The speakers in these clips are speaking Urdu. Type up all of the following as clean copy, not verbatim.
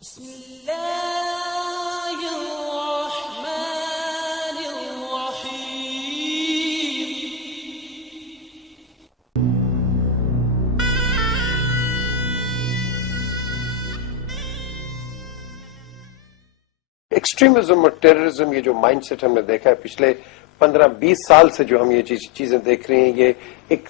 بسم اللہ الرحمن الرحیم۔ ایکسٹریمزم اور ٹیررزم، یہ جو مائنڈ سیٹ ہم نے دیکھا ہے پچھلے 15-20 سال سے، جو ہم یہ چیزیں دیکھ رہے ہیں، یہ ایک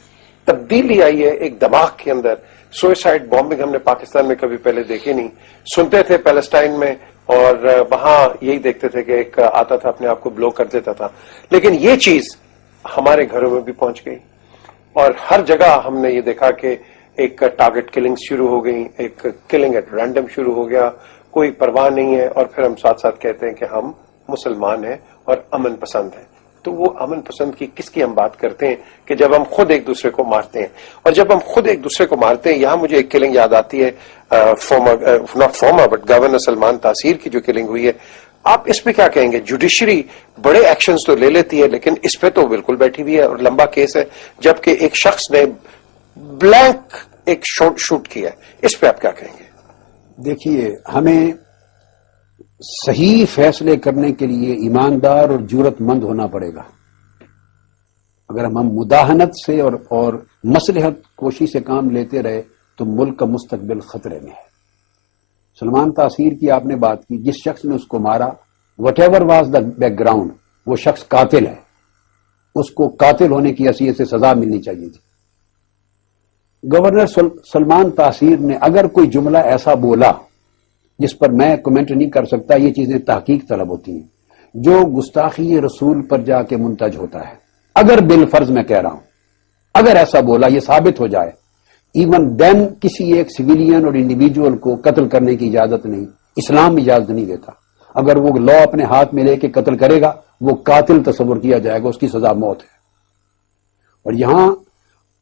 تبدیلی آئی ہے ایک دماغ کے اندر۔ سوئسائڈ بامبنگ ہم نے پاکستان میں کبھی پہلے دیکھی نہیں، سنتے تھے پیلسٹائن میں، اور وہاں یہی دیکھتے تھے کہ ایک آتا تھا اپنے آپ کو بلو کر دیتا تھا، لیکن یہ چیز ہمارے گھروں میں بھی پہنچ گئی، اور ہر جگہ ہم نے یہ دیکھا کہ ایک ٹارگٹ کلنگ شروع ہو گئی، ایک کلنگ ایٹ رینڈم شروع ہو گیا، کوئی پرواہ نہیں ہے، اور پھر ہم ساتھ ساتھ کہتے ہیں کہ ہم مسلمان ہیں اور امن پسند ہیں۔ تو وہ امن پسند کی کس کی ہم بات کرتے ہیں کہ جب ہم خود ایک دوسرے کو مارتے ہیں، اور جب ہم خود ایک دوسرے کو مارتے ہیں، یہاں مجھے ایک کلنگ یاد آتی ہے، not former but governor Salman Taseer کی جو کلنگ ہوئی ہے۔ آپ اس پہ کیا کہیں گے؟ جوڈیشری بڑے ایکشنز تو لے لیتی ہے، لیکن اس پہ تو بالکل بیٹھی ہوئی ہے، اور لمبا کیس ہے، جبکہ ایک شخص نے بلینک ایک شوٹ کیا ہے۔ اس پہ آپ کیا کہیں گے؟ دیکھیے، ہمیں صحیح فیصلے کرنے کے لیے ایماندار اور جرأت مند ہونا پڑے گا۔ اگر ہم مداہنت سے اور مصلحت کوشی سے کام لیتے رہے تو ملک کا مستقبل خطرے میں ہے۔ سلمان تاثیر کی آپ نے بات کی، جس شخص نے اس کو مارا، what ever was the back ground, وہ شخص قاتل ہے، اس کو قاتل ہونے کی حیثیت سے سزا ملنی چاہیے تھی۔ گورنر سلمان تاثیر نے اگر کوئی جملہ ایسا بولا جس پر میں کمنٹ نہیں کر سکتا، یہ چیزیں تحقیق طلب ہوتی ہیں، جو گستاخی رسول پر جا کے منتج ہوتا ہے، اگر بالفرض میں کہہ رہا ہوں، اگر ایسا بولا، یہ ثابت ہو جائے، ایون دین کسی ایک سویلین اور انڈیویجول کو قتل کرنے کی اجازت نہیں، اسلام اجازت نہیں دیتا۔ اگر وہ لا اپنے ہاتھ میں لے کے قتل کرے گا، وہ قاتل تصور کیا جائے گا، اس کی سزا موت ہے۔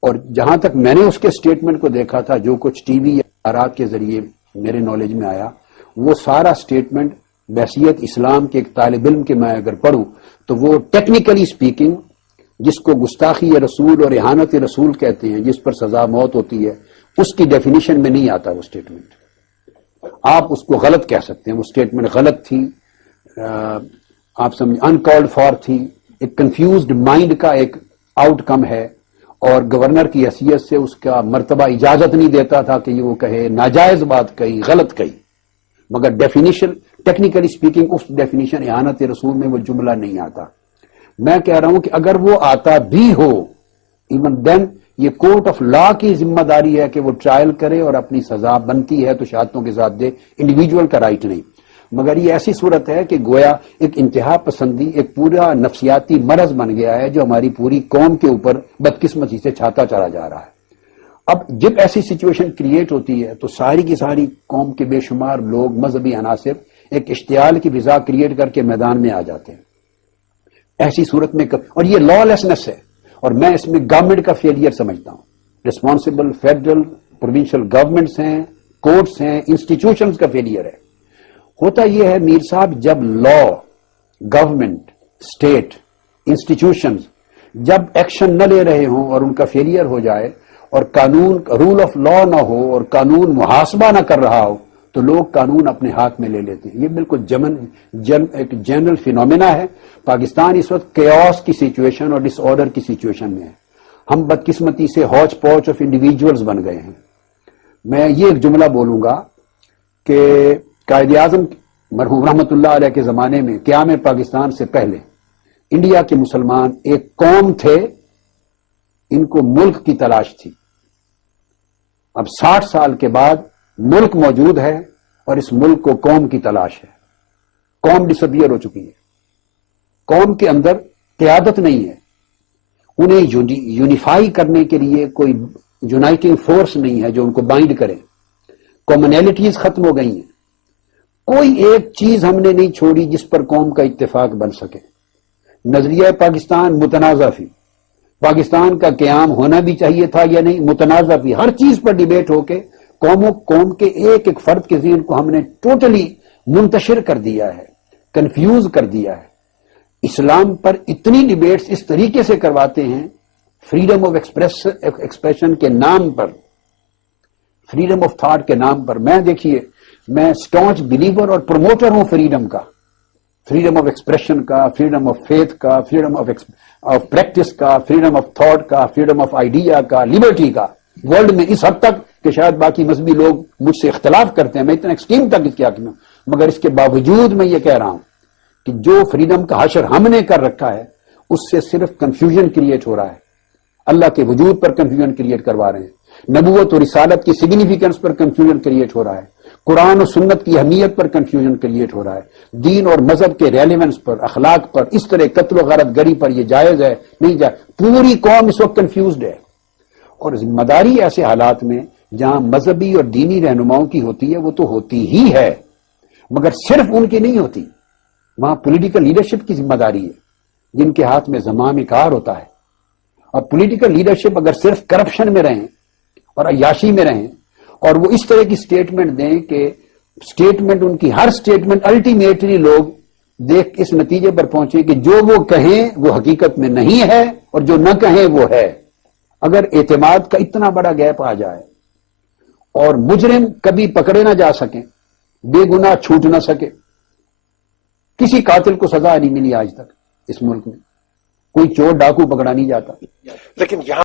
اور جہاں تک میں نے اس کے سٹیٹمنٹ کو دیکھا تھا، جو کچھ ٹی وی یا اخبارات کے ذریعے میرے نالج میں آیا، وہ سارا سٹیٹمنٹ بحیثیت اسلام کے ایک طالب علم کے میں اگر پڑھوں تو وہ ٹیکنیکلی سپیکنگ، جس کو گستاخی رسول اور اہانت رسول کہتے ہیں، جس پر سزا موت ہوتی ہے، اس کی ڈیفینیشن میں نہیں آتا وہ سٹیٹمنٹ۔ آپ اس کو غلط کہہ سکتے ہیں، وہ سٹیٹمنٹ غلط تھی، آپ سمجھ انکالڈ فار تھی، ایک کنفیوزڈ مائنڈ کا ایک آؤٹ کم ہے، اور گورنر کی حیثیت سے اس کا مرتبہ اجازت نہیں دیتا تھا کہ یہ وہ کہے، ناجائز بات کہی، غلط کہی، مگر ڈیفینیشن ٹیکنیکلی سپیکنگ اس ڈیفینیشن اہانت رسول میں وہ جملہ نہیں آتا۔ میں کہہ رہا ہوں کہ اگر وہ آتا بھی ہو، ایون دین یہ کورٹ آف لا کی ذمہ داری ہے کہ وہ ٹرائل کرے اور اپنی سزا بنتی ہے تو شہادتوں کے ساتھ دے، انڈیویجول کا رائٹ نہیں۔ مگر یہ ایسی صورت ہے کہ گویا ایک انتہا پسندی ایک پورا نفسیاتی مرض بن گیا ہے، جو ہماری پوری قوم کے اوپر بدقسمتی سے چھاتا چلا جا رہا ہے۔ اب جب ایسی سچویشن کریٹ ہوتی ہے تو ساری کی ساری قوم کے بے شمار لوگ، مذہبی عناصر، ایک اشتعال کی فضا کریٹ کر کے میدان میں آ جاتے ہیں۔ ایسی صورت میں اور یہ لا لیسنس ہے، اور میں اس میں گورنمنٹ کا فیلئر سمجھتا ہوں۔ ریسپانسبل فیڈرل پروونشل گورنمنٹس ہیں، کورٹس ہیں، انسٹیٹیوشنز کا فیلئر ہے۔ ہوتا یہ ہے میر صاحب، جب لا، گورنمنٹ، اسٹیٹ، انسٹیٹیوشنز جب ایکشن نہ لے رہے ہوں اور ان کا فیلئر ہو جائے، اور قانون رول آف لا نہ ہو، اور قانون محاسبہ نہ کر رہا ہو، تو لوگ قانون اپنے ہاتھ میں لے لیتے ہیں۔ یہ بالکل ایک جنرل فینومینا ہے۔ پاکستان اس وقت کیوس کی سچویشن اور ڈس آرڈر کی سچویشن میں ہے۔ ہم بدقسمتی سے ہوچ پوچ آف انڈیویجولز بن گئے ہیں۔ میں یہ ایک جملہ بولوں گا کہ قائد اعظم مرحوم رحمت اللہ علیہ کے زمانے میں، قیام پاکستان سے پہلے، انڈیا کے مسلمان ایک قوم تھے، ان کو ملک کی تلاش تھی۔ اب 60 سال کے بعد ملک موجود ہے، اور اس ملک کو قوم کی تلاش ہے۔ قوم ڈسپیئر ہو چکی ہے، قوم کے اندر قیادت نہیں ہے، انہیں یونیفائی کرنے کے لیے کوئی یونائٹنگ فورس نہیں ہے جو ان کو بائنڈ کرے، کامنیلٹیز ختم ہو گئی ہیں، کوئی ایک چیز ہم نے نہیں چھوڑی جس پر قوم کا اتفاق بن سکے۔ نظریہ پاکستان متنازع تھی، پاکستان کا قیام ہونا بھی چاہیے تھا یا نہیں، متنازع بھی، ہر چیز پر ڈیبیٹ ہو کے قوم کے ایک ایک فرد کے ذہن کو ہم نے ٹوٹلی منتشر کر دیا ہے، کنفیوز کر دیا ہے۔ اسلام پر اتنی ڈیبیٹس اس طریقے سے کرواتے ہیں، فریڈم آف ایکسپریشن کے نام پر، فریڈم آف تھاٹ کے نام پر۔ میں دیکھیے میں اسٹانچ بلیور اور پروموٹر ہوں فریڈم کا، فریڈم آف ایکسپریشن کا، فریڈم آف فیتھ کا، فریڈم آف پریکٹس کا، فریڈم آف تھاٹ کا، فریڈم آف آئیڈیا کا، لبرٹی کا، ورلڈ میں اس حد تک کہ شاید باقی مذہبی لوگ مجھ سے اختلاف کرتے ہیں، میں اتنا ایکسٹریم تک اس کے حق میں ہوں، مگر اس کے باوجود میں یہ کہہ رہا ہوں کہ جو فریڈم کا حشر ہم نے کر رکھا ہے اس سے صرف کنفیوژن کریٹ ہو رہا ہے، اللہ کے وجود پر کنفیوژن کریٹ کروا رہے ہیں، نبوت اور رسالت کی سگنیفیکنس پر کنفیوژن کریٹ ہو رہا ہے، قرآن و سنت کی اہمیت پر کنفیوژن کریٹ ہو رہا ہے، دین اور مذہب کے ریلیونس پر، اخلاق پر، اس طرح قتل و غارت گری پر یہ جائز ہے نہیں جائز، پوری قوم اس وقت کنفیوزڈ ہے۔ اور ذمہ داری ایسے حالات میں جہاں مذہبی اور دینی رہنماؤں کی ہوتی ہے وہ تو ہوتی ہی ہے، مگر صرف ان کی نہیں ہوتی، وہاں پولیٹیکل لیڈرشپ کی ذمہ داری ہے جن کے ہاتھ میں زمام کار ہوتا ہے۔ اور پولیٹیکل لیڈرشپ اگر صرف کرپشن میں رہیں اور عیاشی میں رہیں اور وہ اس طرح کی سٹیٹمنٹ دیں کہ سٹیٹمنٹ ان کی ہر سٹیٹمنٹ الٹیمیٹلی لوگ دیکھ اس نتیجے پر پہنچے کہ جو وہ کہیں وہ حقیقت میں نہیں ہے اور جو نہ کہیں وہ ہے، اگر اعتماد کا اتنا بڑا گیپ آ جائے اور مجرم کبھی پکڑے نہ جا سکیں، بے گناہ چھوٹ نہ سکے، کسی قاتل کو سزا نہیں ملی آج تک اس ملک میں، کوئی چور ڈاکو پکڑا نہیں جاتا، لیکن یہاں